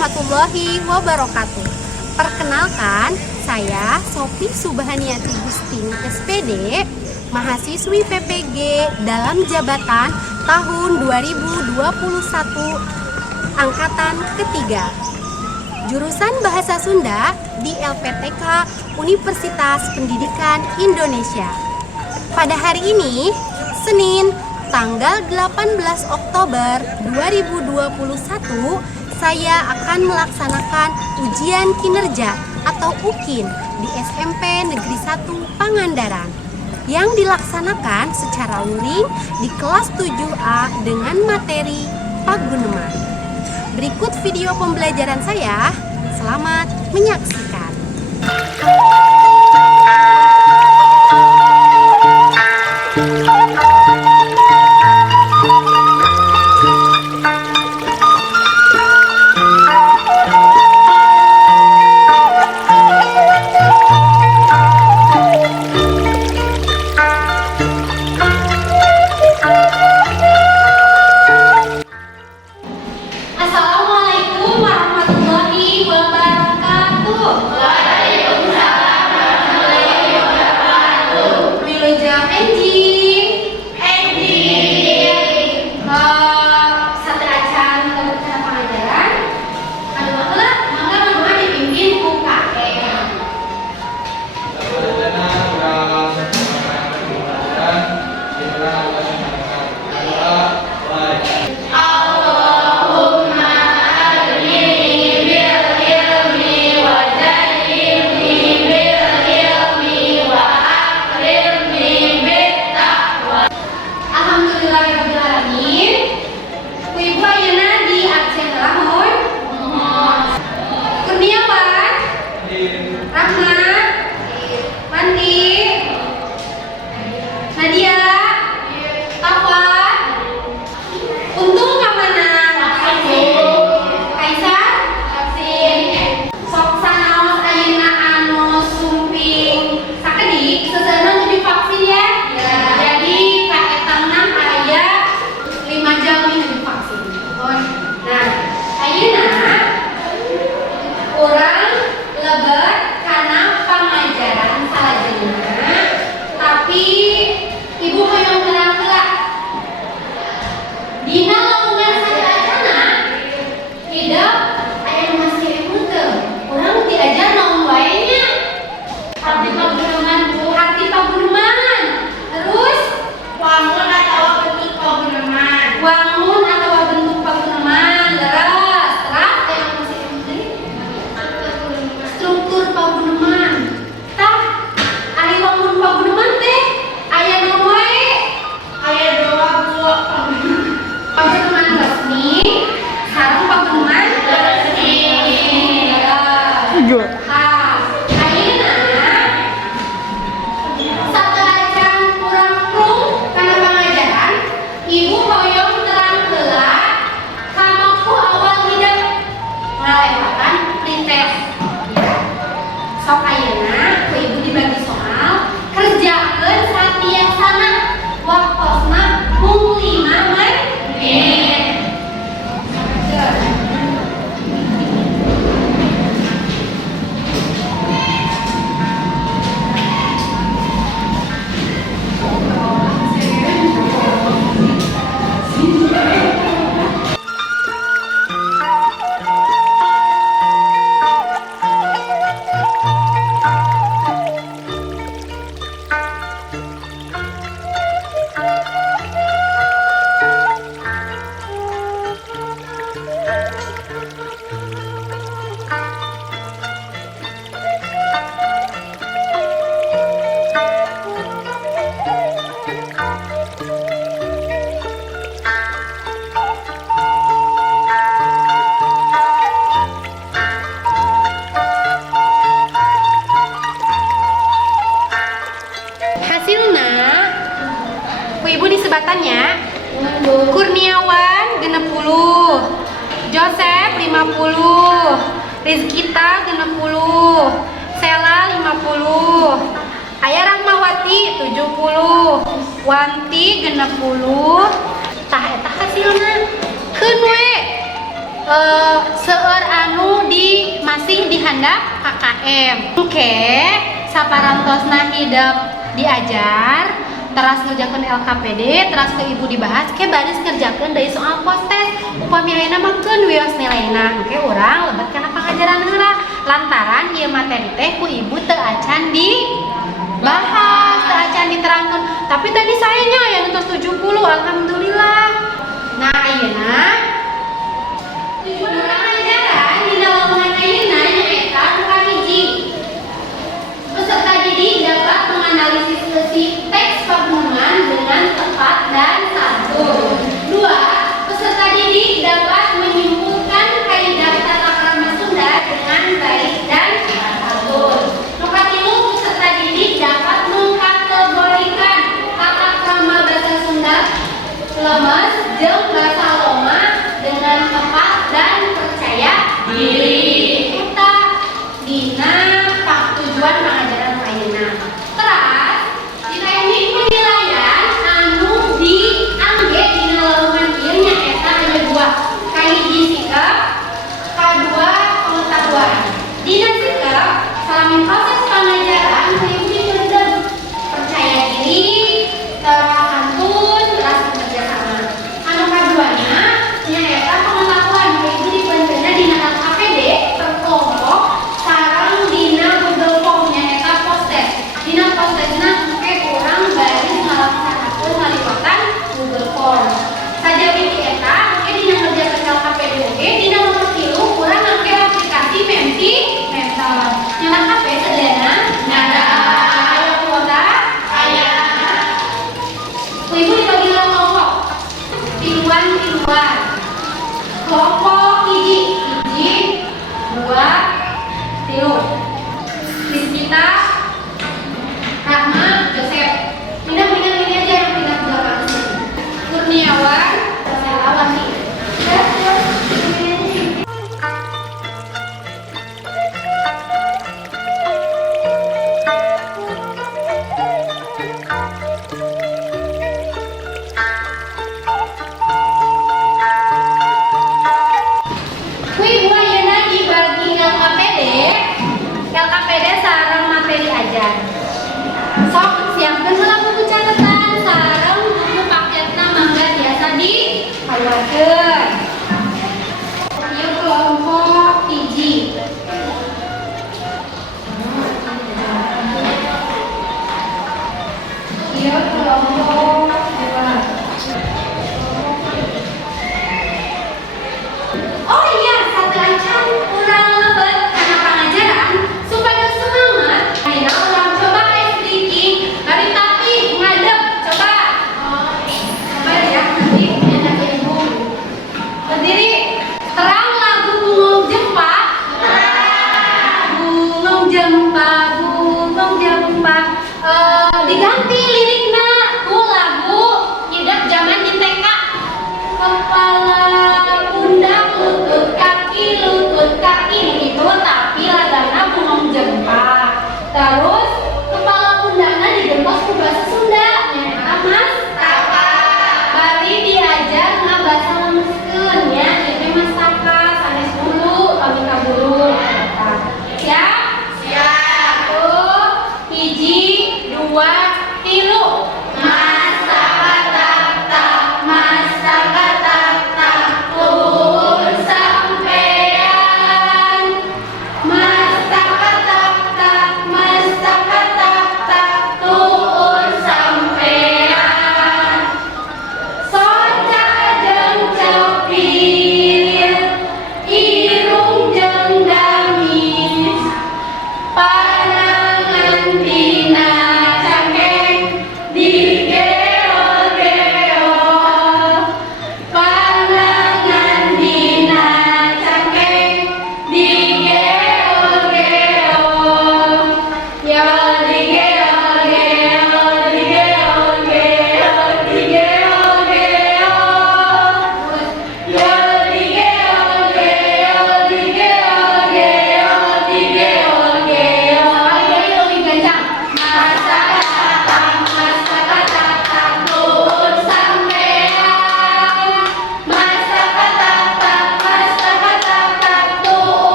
warahmatullahi wabarakatuh. Perkenalkan, saya Sophie Subhaniati Gustini SPD, mahasiswi PPG dalam jabatan tahun 2021 angkatan ketiga. Jurusan Bahasa Sunda di LPTK Universitas Pendidikan Indonesia. Pada hari ini, Senin, tanggal 18 Oktober 2021, saya akan melaksanakan ujian kinerja atau UKIN di SMP Negeri 1 Pangandaran yang dilaksanakan secara luring di kelas 7A dengan materi Paguneman. Berikut video pembelajaran saya. Selamat menyaksikan. Sebatannya Kurniawan 60, Joseph 50, Rizkita 60, Sela 50, Ayah Rahmawati 70, Wanti 60. Tah eta hasilna keun we seueur anu masih dihandap KKM. Oke, saparantosna hidup diajar, teras ngerjakeun LKPD, teras ke ibu dibahas, ke baris ngerjakeun deui soal postes. Upami ayeuna mah keun wios nilaina, oke urang lebet kana pangajaran heula. Lantaran ieu materi teh ku ibu teu acan dibahas, teu acan diterangkeun. Tapi tadi sayanya yang entos 70, alhamdulillah. Nah, ayeuna tujuan pengajaran dina lowongan ayeuna nyaeta nu kahiji. Peserta didik dapat menganalisis isi teks pagumulan dengan tepat dan santun. 2. Peserta didik dapat menyimpulkan kaidah tata krama Sunda dengan baik dan santun. 3. Peserta didik dapat mengkategorikan tata krama bahasa Sunda lemes jeung basa loma dengan tepat dan percaya diri. Kita dina tujuan pengajaran ayeuna. Teras di teknik penilaian anu diangge dina lowongan ieu nyaeta aya 2. Kahiji sikap, kadua pengetahuan. Dina sikap salamin proses pengajaran kudu dipendem percaya diri, santun, teras bekerja sama. Anu kaduanya nyaeta pengetahuan kudu dipendemna dina LKPD berkelompok sareng dina Google Form nyaeta postes. Dina postesna engke urang baris ngalaksanakeun ngaliwatan Google Form. Sajawi ti eta engke dina ngerjakeun LKPD oge dina nomor 3 urang engke aplikasi Mentimeter. Nyana HP sedena nyada aya kuota aya. Ku ibu dibagi kelompok. Tiluan. Kelompok hiji, 2, 3. Rizkita, Rahma, Joseph. Pindah ini aja yang pindah ke belakang sini. Kurniawan, Selawati. Ibu ayeuna dibagi LKPD sareng materi ajar.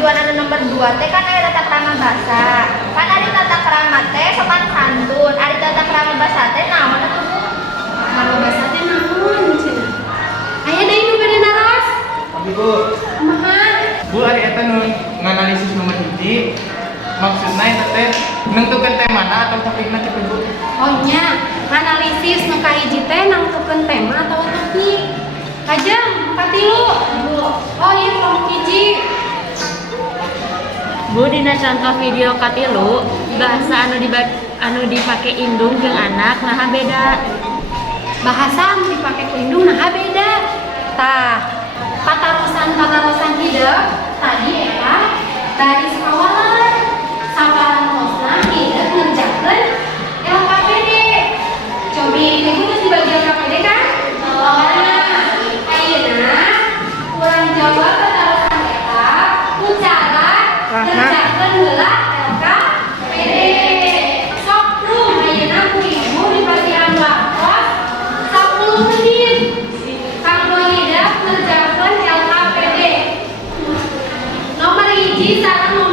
tujuan anu nomor 2 teh kan aya tata krama basa. Kan ari tata krama teh sopan santun, ari tata krama basa teh naon atuh Bu? Kalau bahasa teh naon cenah? Aya deui nu beda naras. Abi Bu, Kumaha? Bu ari eta nu nganalisis nomor 1. Maksudna eta teh nentukeun temana atau topikna kitu Bu? Oh nya, analisis nu kahiji teh nangtukeun tema atau topik. Kajang, 43. Bu. Oh iya kelompok hiji. Bu, dina contoh video katilu bahasa anu dipake indung jeung anak nah beda. Bahasa anu dipake ku indung nah beda. Tah, patarosan hideuk tadi eta dari kawalan sabaran kosna hideuk ngerjakeun LKPD. Cobi ibu geus di bagian KPD kan? Oh, ayeuna urang jawab patarosan eta ku cara ngerjakeun heula LKPD. Sok rum ayeuna ku ibu di bagian wakos 10 menit. Kanggo hideuk ngerjakeun LKPD. Nomor hiji sareng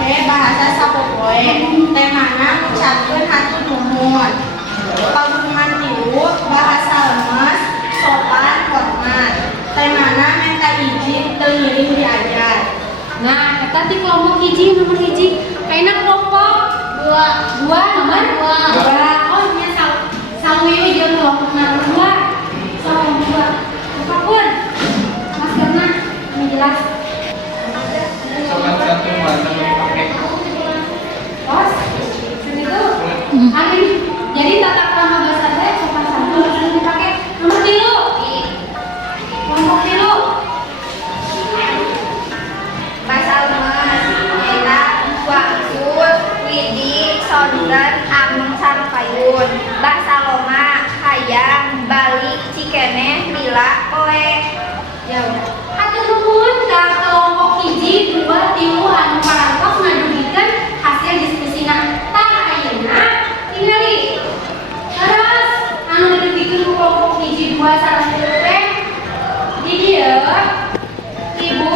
make bahasa sapopoe. Temana ngucapkeun hatur nuhun. Paguluman tilu bahasa lemes, sopan, hormat. Temana minta izin teu ngiring diajar. Nah, eta ti kelompok hiji, nomor hiji. Kaina kelompok dua, nomor dua. Oh, nya sawiwi jeung kelompok nomor dua. Kelompok dua. Apapun. Maskerna ini jelas. Sopan santun bahasa nu dipake. Bos, segitu. Amin. Jadi tata krama bahasa teh sopan santun bahasa nu dipake. Nomor 3. Kelompok 3. Bahasa lemes nyaeta wangsut, widi, sondan, ameng sarpayun. Bahasa loma hayang, balik, cikeneh, lila, poe. Ya udah. Hatur nuhun ka kelompok hiji, 2, 3 anu parantos ngadugikeun hasil diskusina. Tah ayeuna tingali. Terus anu ngadugikeun kelompok hiji, 2 sareng 3 teh di dieu Ibu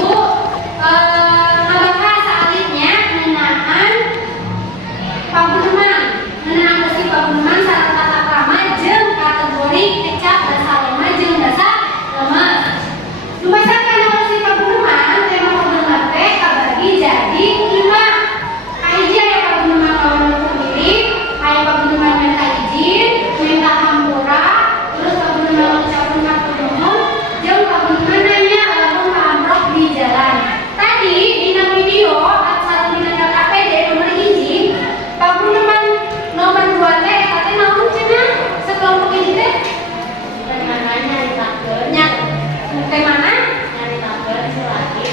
ngebahas alihnya ngeunaan paguneman, ngeunaan besi paguneman sareng tata krama jeung kategori kecap basa lema jeung basa lemes. Lumasakan besi paguneman, tema paguneman teh kabagi jadi 5. Kahiji aya paguneman lawan sendiri, aya paguneman minta izin, minta hampura, terus paguneman ucapan hatur nuhun, jeung paguneman nanya lamun kaamprok di jalan. Tadi dina video sareng dina KPD nomor hiji, paguneman nomor 2 teh eta teh naon cenah? Sekelompok hiji teh temana nyaritakeun. Temana? Nyaritakeun silaki.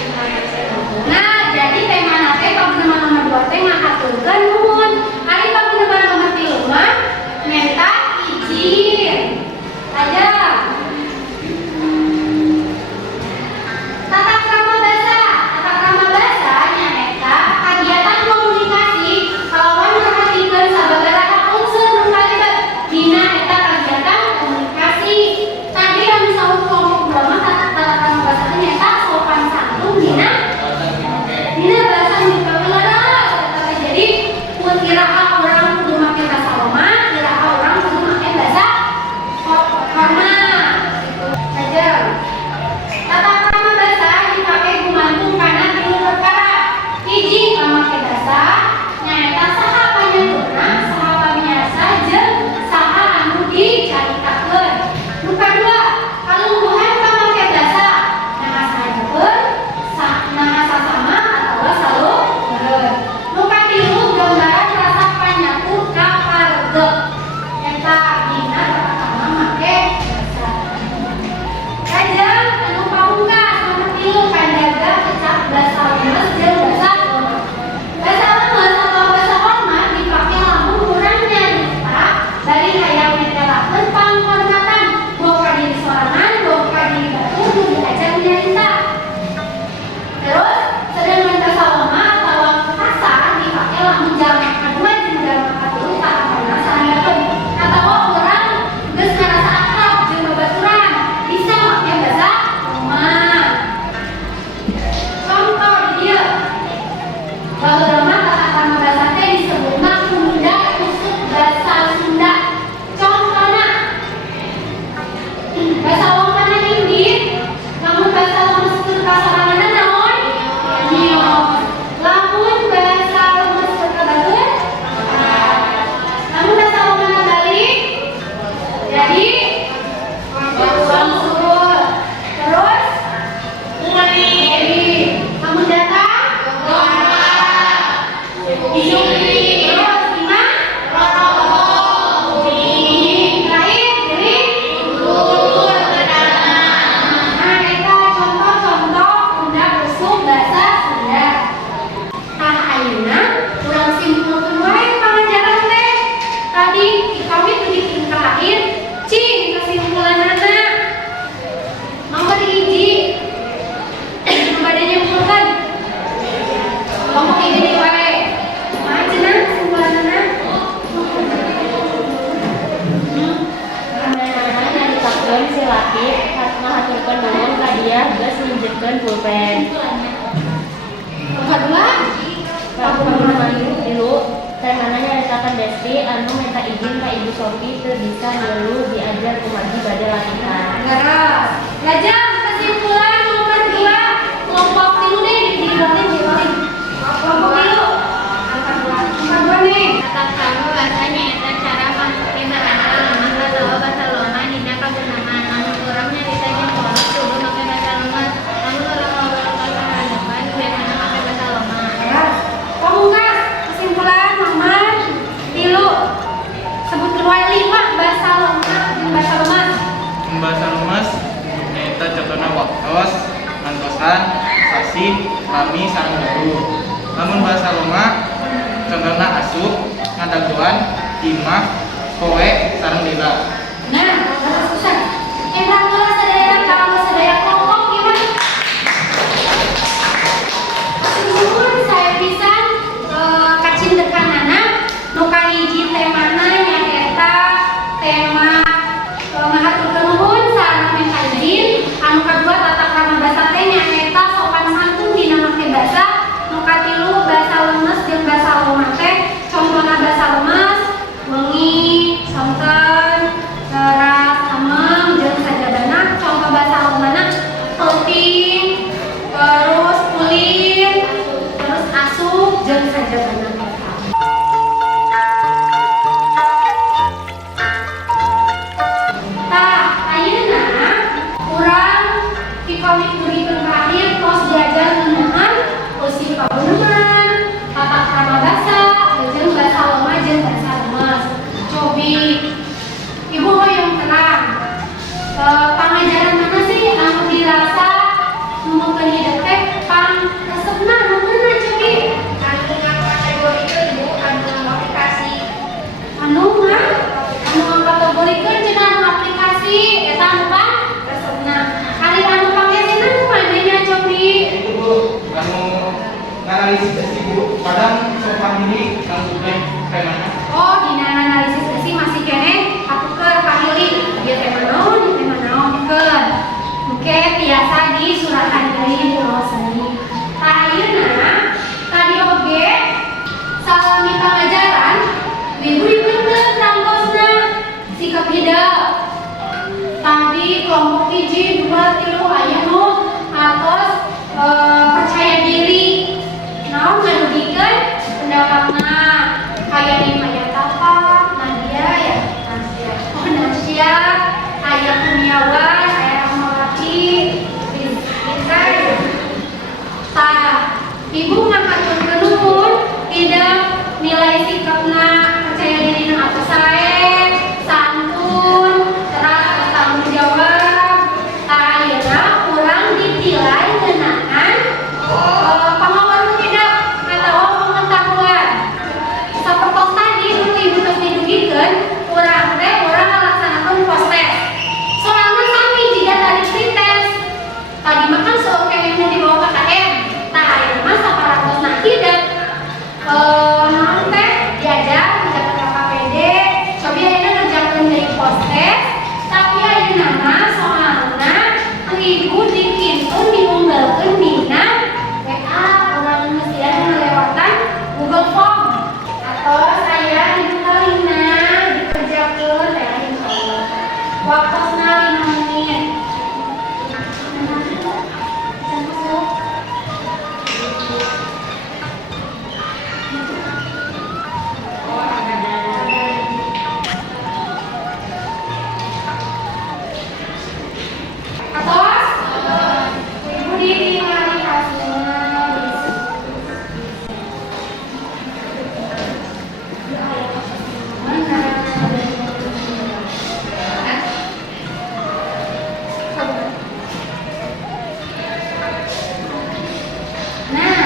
Nah, jadi temana teh paguneman nomor 2 teh ngahaturkeun nuhun. Ari paguneman nomor 3 mah minta izin. Aja. Tata krama bahasa nyaeta kagiatan komunikasi kalawan perhatikeun sababaraha unsur nu kalibat dina eta kagiatan komunikasi. Tadi anu saur kelompok 2 mah tata krama bahasa teh nyaeta sopan santun dina bahasa nu dipake leres. Eta teh jadi mun kiraha urang kudu make bahasa loma, kiraha urang kudu make bahasa hormat. Aja. Tata krama bahasa dipake gumantung kana 3 perkara. Hiji, pamake bahasa nyaeta saha panyanturna, saha pamiasa jeung saha anu dicaritakeun. Nu kadua, kalungguhan pamake bahasa naha sahajeun, naha sasama atawa salureun. Nu katilu, gambaran rasa panyatu ka paregep. Eta dina tata krama make bahasa. Kajang anu pamungkas nomor 3 panjaga kecap basa lemes jeung basa hormat. Basa lemes atau basa hormat dipake lamun urang nyarita bari hayang netelakeun panghormatan boh ka diri sorangan, boh ka diri batur nu diajak nyarita. Terus sedangkan basa lema atau kasar dipake lamun jalma kadua jeung jalma katilu tatapanna sahandapun atawa urang geus ngarasa akrab jeung babaturan bisa make basa lema. Contoh di dieu. Baheula tata krama bahasa teh disebutna Sunda usuk basa Sunda. Contohna basa lomana inggit, lamun basa lemes keur kasoranganna naon? Nyios. Lamun basa lemes keur kabageun? Lamun basa lomana balik jadi wangsul. Terus uli. Lamun datang? Isuk. Terus imah? Terakhir diri? Nah, eta contoh-contoh budak usuk bahasa Sunda. Tah ayeuna urang simpulkeun wae pangajaran teh. Tadi kami tujuh terakhir, cing kesimpulanana. Nomor hiji, bade nyimpulkeun. Kelompok hiji deui wae. Kumaha cenah kesimpulanana? Anak-anak nyaritakeun silaki ngahaturkeun nuhun ka dia geus minjemkeun pulpen. Kedua, Dulu teh mana nyaritakan Desti anu minta izin ka Ibu Sofi teu bisa dulu diajar kumaji bade latihan. Garas. Lajang kesimpulan nomor 2. Kelompok tilu deh dibilangin. Kelompok tilu. Nomor 2 nih. Tata krama bahasanya eta cara make bahasa lemah atawa bahasa loma dina kagunaman. Namun urang nyarita jeung kolot kudu make bahasa loma. Namun urang ngobrol ka hadapan biasana make bahasa loma. Garas. Pamungkas kesimpulan nomor 3. Sebutkeun wae 5 bahasa loma jeung bahasa lemas. Bahasa lumas nyaeta contohna waktos, mantosan, sasi, kami, sareng guru. Namun bahasa loma contohna asup, ngadaguan, imah, poe, sareng lila. Nah, bahasa susah. Emang kelas sadaya kalau sadaya kelompok gimana? Nuhun saya pisan kacindekanana nu kahiji temana nyaeta tema ngahaturkeun nuhun sareng minta izin. Anu kadua tata krama basa teh nyaeta sopan santun dina make basa. Nu katilu basa lemes jeung basa loma teh contohna basa lemes wengi, sonten, keras, amem, jeung sajabana. Contoh basa lomana penting, terus ulin, terus asup jeung sajabana. Tah, ayeuna urang pipamit dugikeun ka akhir tos diajar ngeunaan usih pabeuneuman, tata krama basa, jeung basa loma jeung basa lemes. Cobi Ibu hoyong tenang. Pangajaran mana sih anu dirasa numeukeun hidup teh pang resepna nu meunah cobi? Anu ngakategorikeun Bu, anu aplikasi. Anu ngakategorikeun cenah anu aplikasi eta anu pang resepna. Ari anu pangesina nu manehnya cobi? Bu, anu nganalisis Desti Bu, padahal sopan ini langsung kayak mana? Oh, dina analisis besi masih kene atukeun pahili. Ieu teh naon, ieu teh naon dikeun. Oke, biasa di suratan deui di bawah seni. Tah ayeuna tadi oge salami pangajaran diberikeun rangkosna sikap hidup. Tadi kelompok 1, 2, 3 aya nu atos percaya diri. Naon ngadugikeun pendapatna aya di Maya Tapa, Nadia ya, Nasya, aya Kurniawan, aya Rahmawati, Rizka ya. Tah, Ibu ngahaturkeun nuhun tidak nilai sikapna percaya diri nu apa sae, santun, terus tanggung jawab. Tah ayeuna urang ditilai ngeunaan pamawaru tidak atawa pengetahuan. Sapertos tadi nu Ibu tos didugikeun urang teh urang ngalaksanakeun postes. Soalna sami jiga tadi pretest. Tadi makan seukeuna dibawa KKM. Tah ayeuna mah saparatosna hideung. Naon teh diajar menjaga KKPD. Cobi ayeuna ngerjakeun deui postes. Tapi ayeuna mah soalna Ibu dikintun diunggulkeun dina WA urang mesti ngelewatan Google Form. Atau saya dibuka lina dikerjakeun teh insyaallah. Waktosna 5 menit. Atos, Ibu ditinggali hasilnya. Nah,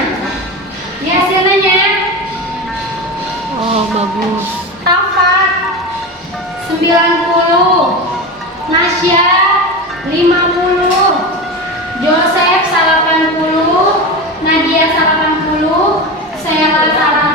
ini hasilnya. Oh, bagus. Taufat 90, Nasya 50, Joseph 80, Nadia 80, saya 80.